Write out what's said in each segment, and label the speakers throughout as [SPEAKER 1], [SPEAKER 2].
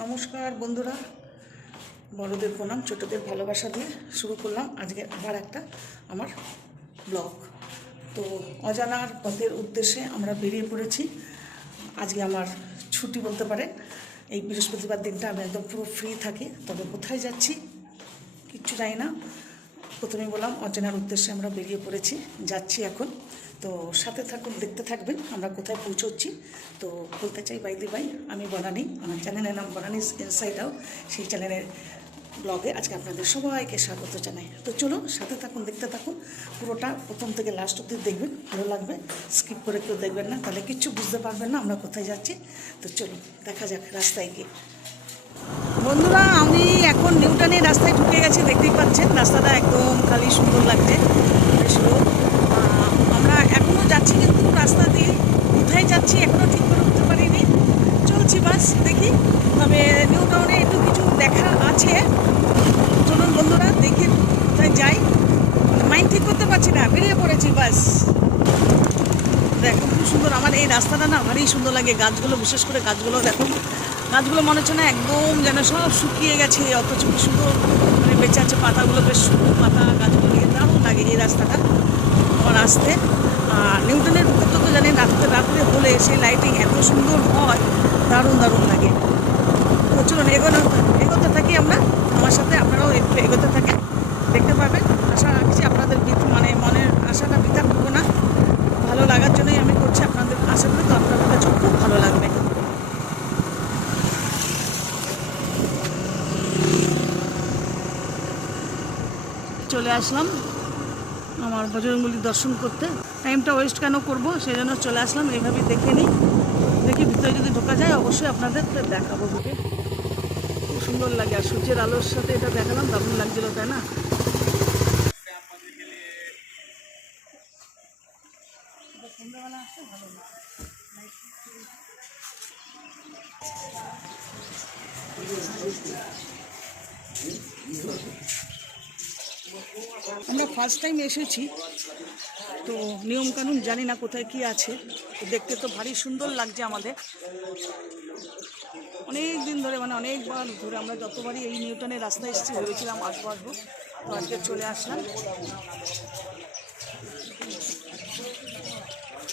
[SPEAKER 1] নমস্কার বন্ধুরা। বড়দের প্রণাম, ছোটদের ভালোবাসা দিয়ে শুরু করলাম আজকে আবার একটা আমার ব্লগ। তো অজানার পথের উদ্দেশ্যে আমরা বেরিয়ে পড়েছি। আজকে আমার ছুটি বলতে পারেন এই বৃহস্পতিবার দিনটা আমি একদম পুরো ফ্রি থাকি। তবে কোথায় যাচ্ছি কিচ্ছু জানি না। প্রথমে বললাম, অজানার উদ্দেশ্যে আমরা বেরিয়ে পড়েছি, যাচ্ছি এখন। তো সাথে থাকুন, দেখতে থাকবেন, আমরা কোথায় পৌঁছচ্ছি। তো বলতে চাই বাইদি ভাই আমি বনানি, আমার চ্যানেলের নাম বনানি ইনসাইড আউট সেই চ্যানেলের ব্লগে আজকে আপনাদের সবাইকে স্বাগত জানাই। তো চলো সাথে থাকুন, দেখতে থাকুন, পুরোটা প্রথম থেকে লাস্ট অব্দি দেখবেন, ভালো লাগবে স্কিপ করে কেউ দেখবেন না, তাহলে কিচ্ছু বুঝতে পারবেন না, আমরা কোথায় যাচ্ছি। তো চলো দেখা যাক রাস্তায় গিয়ে। বন্ধুরা, আমি এখন নিউটনের রাস্তায় ঢুকে গেছি, দেখতেই পাচ্ছেন, রাস্তাটা একদম খালি সুন্দর লাগছে রোদ। আহ, আমরা এখনও যাচ্ছি কিন্তু রাস্তা দিয়ে কোথায় যাচ্ছি এখনও ঠিক করে উঠতে পারিনি। চলছি বাস, দেখি। তবে নিউ টাউনে একটু কিছু দেখা আছে। চলুন বন্ধুরা, দেখি কোথায় যাই। মাইন্ড ঠিক করতে পারছি না, বেরিয়ে পড়েছি বাস। দেখো, খুব সুন্দর আমার এই রাস্তাটা না ভারী সুন্দর লাগে। গাছগুলো, বিশেষ করে গাছগুলো দেখো। গাছগুলো মনে হচ্ছে না একদম যেন সব শুকিয়ে গেছে, অথচ কি সুন্দর মানে বেঁচে আছে পাতাগুলো, বেশ সুন্দর পাতা গাছগুলো। দারুণ লাগে এই রাস্তাটা। আমার আসতে। নিউটনের ভিতরটা তো জানেন রাত্রে রাত্রে হলে সেই লাইটিং এত সুন্দর হয়, দারুণ দারুণ লাগে। তো চলুন, এগোনো, এগোতে থাকি আমরা। আমার সাথে আপনারাও একটু এগোতে থাকেন। দেখতে পাবেন আশা রাখছি আপনাদের মানে মনের আশাটা বৃথা করব না। ভালো লাগার জন্যই আমি করছি আপনাদের আশা করি, তো আপনাদের কাছে খুব ভালো লাগবে। চলে আসলাম। আমার বজরঙ্গলি দর্শন করতে। টাইমটা ওয়েস্ট কেন করব সেই জন্য চলে আসলাম এইভাবে দেখে নিই। দেখি ভিতরে যদি ঢোকা যায়, অবশ্যই আপনাদের দেখাবো ভিতরে খুব সুন্দর লাগে, আর সূর্যের আলোর সাথে এটা দেখালাম, দারুণ লাগছিল, তাই না? সন্ধ্যাবেলা ভালো আমরা ফার্স্ট টাইম এসেছি, তো নিয়মকানুন জানি না কোথায় কি আছে দেখতে তো ভারী সুন্দর লাগছে আমাদের। অনেক দিন ধরে মানে অনেকবার ধরে আমরা যতবারই এই নিউটনের রাস্তায় এসেছি, ভেবেছিলাম আসব আসব, তো আজকে চলে আসলাম।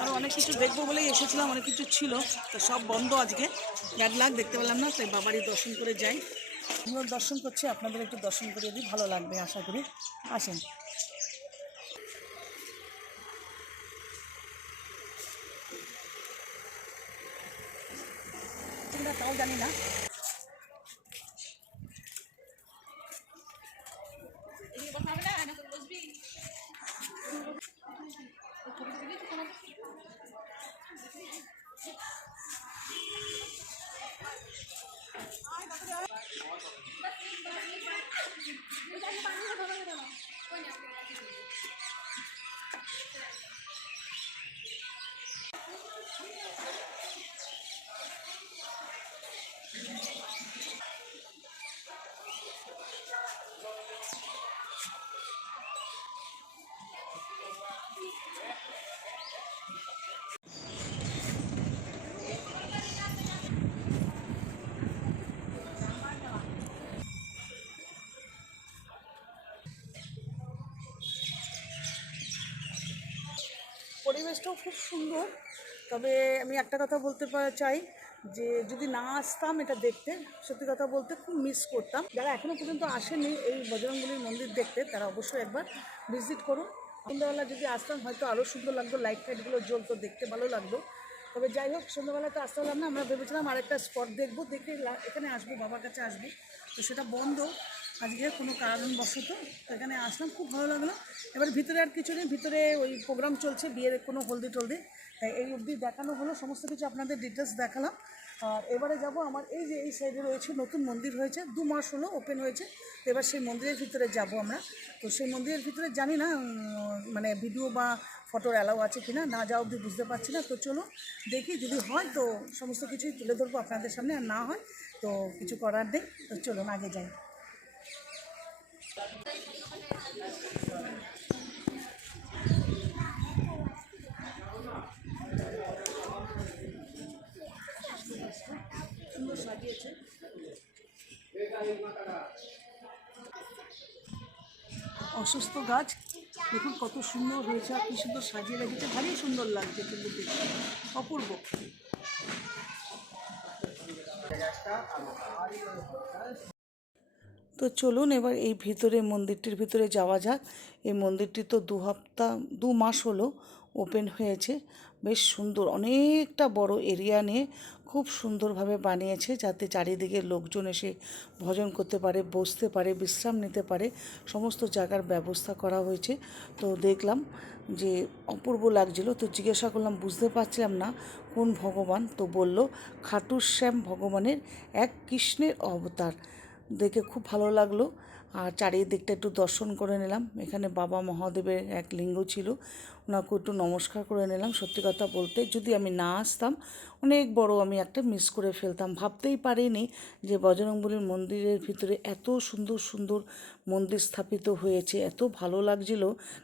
[SPEAKER 1] আরও অনেক কিছু দেখব বলেই এসেছিলাম, অনেক কিছু ছিল, তো সব বন্ধ আজকে। ব্যাড লাগ দেখতে পেলাম না, তাই বাবারই দর্শন করে যাই। আমিও দর্শন করছি, আপনাদের একটু দর্শন করিয়ে দিই, ভালো লাগবে আশা করি। আসেন। তোমরা তাও জানি না। পরিবেশটাও খুব সুন্দর। তবে আমি একটা কথা বলতে চাই যে যদি না আসতাম এটা দেখতে, সত্যি কথা বলতে খুব মিস করতাম। যারা এখনও পর্যন্ত আসেনি এই বজরঙ্গলির মন্দির দেখতে, তারা অবশ্যই একবার ভিজিট করুন। সন্ধ্যাবেলা যদি আসতাম, হয়তো আরও সুন্দর লাগতো লাইট ফাইটগুলো জ্বলতো, দেখতে ভালো লাগতো। তবে যাই হোক, সন্ধ্যাবেলা তো আসতে পারলাম না, আমরা ভেবেছিলাম আরেকটা স্পট দেখব, দেখে এখানে আসব, বাবার কাছে আসব। তো সেটা বন্ধ। আজকে কোনো কারণবশত এখানে আসলাম, খুব ভালো লাগল। এবার ভিতরে আর কিছু নেই, ভিতরে ওই প্রোগ্রাম চলছে, বিয়ের কোনো হলদি টলদি। তাই এই অবধি দেখানো হলো, সমস্ত কিছু আপনাদের ডিটেলস দেখালাম। আর এবারে যাব আমার এই যে এই সাইডে রয়েছে, নতুন মন্দির হয়েছে, দু মাস হলো ওপেন হয়েছে। এবার সেই মন্দিরের ভিতরে যাব আমরা। তো সেই মন্দিরের ভিতরে জানি না মানে ভিডিও বা ফটোর অ্যালাউ আছে কিনা, না যাওয়া অবধি বুঝতে পারছি না। তো চলো দেখি, যদি হয় তো সমস্ত কিছুই তুলে ধরবো আপনাদের সামনে, আর না হয় তো কিছু করার নেই। তো চলুন আগে যাই। অসুস্থ গাছ, দেখুন কত সুন্দর হয়েছে আর কি সুন্দর সাজিয়ে রেখেছে ভারী সুন্দর লাগছে কিন্তু অপূর্ব। তো চলুন এবার এই ভিতরে মন্দিরটির ভিতরে যাওয়া যাক। এই মন্দিরটি তো দু হপ্তাহ দু মাস হলো ওপেন হয়েছে। বেশ সুন্দর, অনেকটা বড় এরিয়া নিয়ে খুব সুন্দরভাবে বানিয়েছে যাতে চারিদিকে লোকজন এসে ভজন করতে পারে, বসতে পারে, বিশ্রাম নিতে পারে। সমস্ত জায়গার ব্যবস্থা করা হয়েছে। তো দেখলাম যে অপূর্ব লাগছিল। তো জিজ্ঞাসা করলাম, বুঝতে পারছিলাম না কোন ভগবান? তো বলল খাটুশ্যাম ভগবানের এক কৃষ্ণের অবতার। দেখে খুব ভালো লাগল। আর চারিদিকটা একটু দর্শন করে নিলাম। এখানে বাবা মহাদেবের এক লিঙ্গ ছিল, ওনাকে একটু নমস্কার করে নিলাম। সত্যি কথা বলতে যদি আমি না আসতাম, অনেক বড় আমি একটা মিস করে ফেলতাম। ভাবতেই পারিনি যে বজরংবলীর মন্দিরের ভিতরে এত সুন্দর সুন্দর মন্দির স্থাপিত হয়েছে। এত ভালো লাগছিল,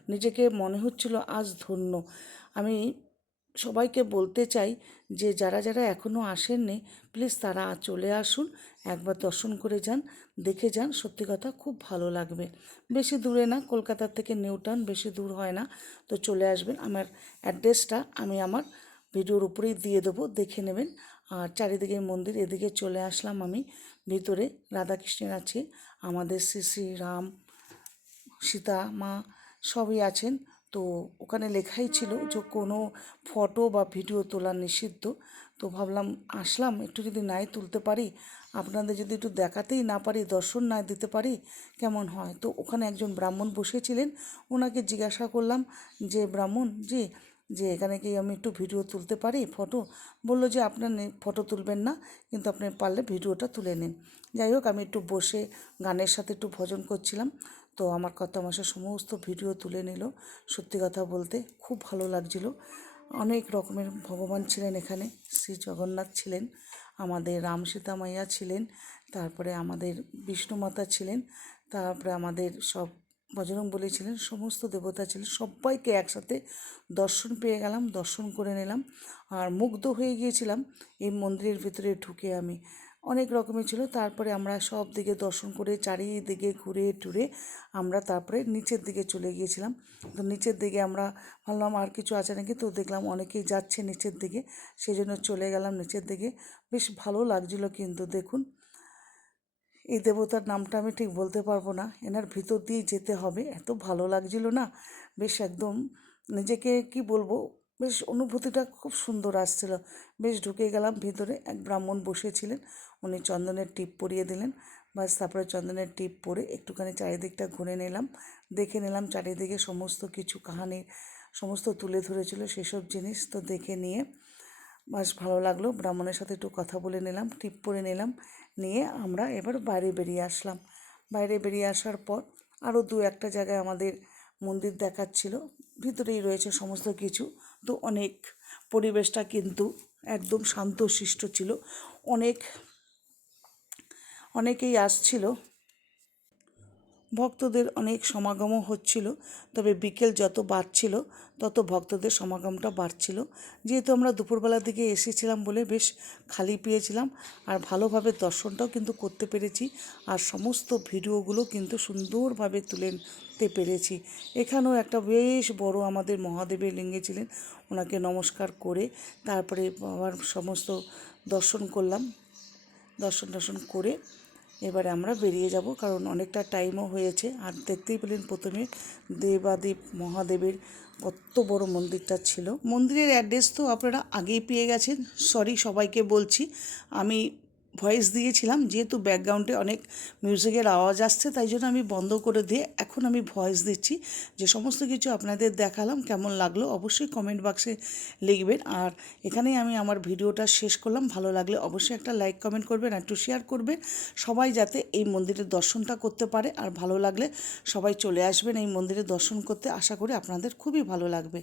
[SPEAKER 1] নিজেকে মনে হচ্ছিল আজ ধন্য। আমি সবাইকে বলতে চাই যে যারা যারা এখনও আসেননি, প্লিজ তারা চলে আসুন, একবার দর্শন করে যান, দেখে যান। সত্যি কথা খুব ভালো লাগবে। বেশি দূরে না কলকাতা থেকে নিউটাউন, বেশি দূর হয় না। তো চলে আসবেন। আমার অ্যাড্রেসটা আমি আমার ভিডিওর উপরেই দিয়ে দেবো, দেখে নেবেন। আর চারিদিকে মন্দির, এদিকে চলে আসলাম আমি। ভিতরে রাধাকৃষ্ণের আছে, আমাদের শ্রী শ্রী রাম, সীতা, মা সবই আছেন। তো ওখানে লেখাই ছিল যে কোনো ফটো বা ভিডিও তোলা নিষিদ্ধ। তো ভাবলাম আসলাম, একটু যদি নাই তুলতে পারি, আপনাদের যদি একটু দেখাতেই না পারি, দর্শন না দিতে পারি, কেমন হয়? তো ওখানে একজন ব্রাহ্মণ বসেছিলেন, ওনাকে জিজ্ঞাসা করলাম যে, ব্রাহ্মণ, জি, যে এখানে কি আমি একটু ভিডিও তুলতে পারি, ফটো? বলল যে, আপনার ফটো তুলবেন না, কিন্তু আপনি পারলে ভিডিওটা তুলে নিন। যাই হোক, আমি একটু বসে গানের সাথে একটু ভজন করছিলাম। তো আমার কথা মাসের সমস্ত ভিডিও তুলে নিল। সত্যি কথা বলতে খুব ভালো লাগছিল। অনেক রকমের ভগবান ছিলেন এখানে, শ্রী জগন্নাথ ছিলেন, আমাদের রাম সীতা মাইয়া ছিলেন, তারপরে আমাদের বিষ্ণু মাতা ছিলেন, তারপরে আমাদের সব বজরং বলি ছিলেন, সমস্ত দেবতা ছিলেন, সবাইকে একসাথে দর্শন পেয়ে গেলাম, দর্শন করে নিলাম। আর মুগ্ধ হয়ে গিয়েছিলাম, এই মন্দিরের ভিতরে ঢুকে আমি। অনেক রকমের ছিল। তারপরে আমরা সব দিকে দর্শন করে চারিদিকে ঘুরে টুরে আমরা তারপরে নিচের দিকে চলে গিয়েছিলাম। তো নিচের দিকে আমরা ভাবলাম আর কিছু আছে নাকি? তো দেখলাম অনেকেই যাচ্ছে নিচের দিকে। সেই জন্য চলে গেলাম নিচের দিকে। বেশ ভালো লাগছিল কিন্তু দেখুন। এই দেবতার নামটা আমি ঠিক বলতে পারব না। এনার ভিতর দিয়ে যেতে হবে। এত ভালো লাগছিল না। বেশ একদম নিজেকে কি বলব? বেশ অনুভূতিটা খুব সুন্দর আসছিল। বেশ ঢুকে গেলাম, ভিতরে এক ব্রাহ্মণ বসেছিলেন। উনি চন্দনের টিপ পরিয়ে দিলেন। বাস তারপরে চন্দনের টিপ পরে একটুখানি চারিদিকটা ঘুরে নিলাম। দেখে নিলাম চারিদিকে সমস্ত কিছু কাহানির সমস্ত তুলে ধরেছিল সেসব জিনিস। তো দেখে নিয়ে বেশ ভালো লাগল। ব্রাহ্মণের সাথে একটু কথা বলে নিলাম, টিপ পরে নিলাম। নিয়ে আমরা এবার বাইরে বেরিয়ে আসলাম। বাইরে বেরিয়ে আসার পর আরও দু একটা জায়গায় আমাদের মন্দির দেখাচ্ছিল। ভিতরেই রয়েছে সমস্ত কিছু। তো অনেক পরিবেশটা কিন্তু একদম শান্তশিষ্ট ছিল। অনেক অনেকেই আসছিল। ভক্তদের অনেক সমাগমও হচ্ছিল। তবে বিকেল যত বাড়ছিল, তত ভক্তদের সমাগমটা বাড়ছিল। যেহেতু আমরা দুপুরবেলার দিকে এসেছিলাম বলে বেশ খালি পেয়েছিলাম, আর ভালোভাবে দর্শনটাও কিন্তু করতে পেরেছি, আর সমস্ত ভিডিওগুলো কিন্তু সুন্দরভাবে তুলে নিতে পেরেছি। এখানেও একটা বেশ বড় আমাদের মহাদেবের লিঙ্গে ছিলেন, ওনাকে নমস্কার করে তারপরে আবার সমস্ত দর্শন করলাম দর্শন দর্শন করে এবারে আমরা বেরিয়ে যাব, কারণ অনেকটা টাইমও হয়েছে। আর দেখতেই পেলেন প্রথমে দেবাদেব মহাদেবের কত বড় মন্দিরটা ছিল। মন্দিরের অ্যাড্রেস তো আপনারা আগেই পেয়ে গেছেন। সরি সবাইকে বলছি, আমি ভয়েস দিয়েছিলাম, যেহেতু ব্যাকগ্রাউন্ডে অনেক মিউজিকের আওয়াজ আসছে, তাই জন্য আমি বন্ধ করে দিয়ে এখন আমি ভয়েস দিচ্ছি। যে সমস্ত কিছু আপনাদের দেখালাম, কেমন লাগল অবশ্যই কমেন্ট বাক্সে লিখবেন। আর এখানেই আমি আমার ভিডিওটা শেষ করলাম। ভালো লাগলে অবশ্যই একটা লাইক কমেন্ট করবেন আর একটু শেয়ার করবেন। সবাই যাতে এই মন্দিরের দর্শনটা করতে পারে। আর ভালো লাগলে সবাই চলে আসবেন এই মন্দিরে দর্শন করতে। আশা করি আপনাদের খুবই ভালো লাগবে।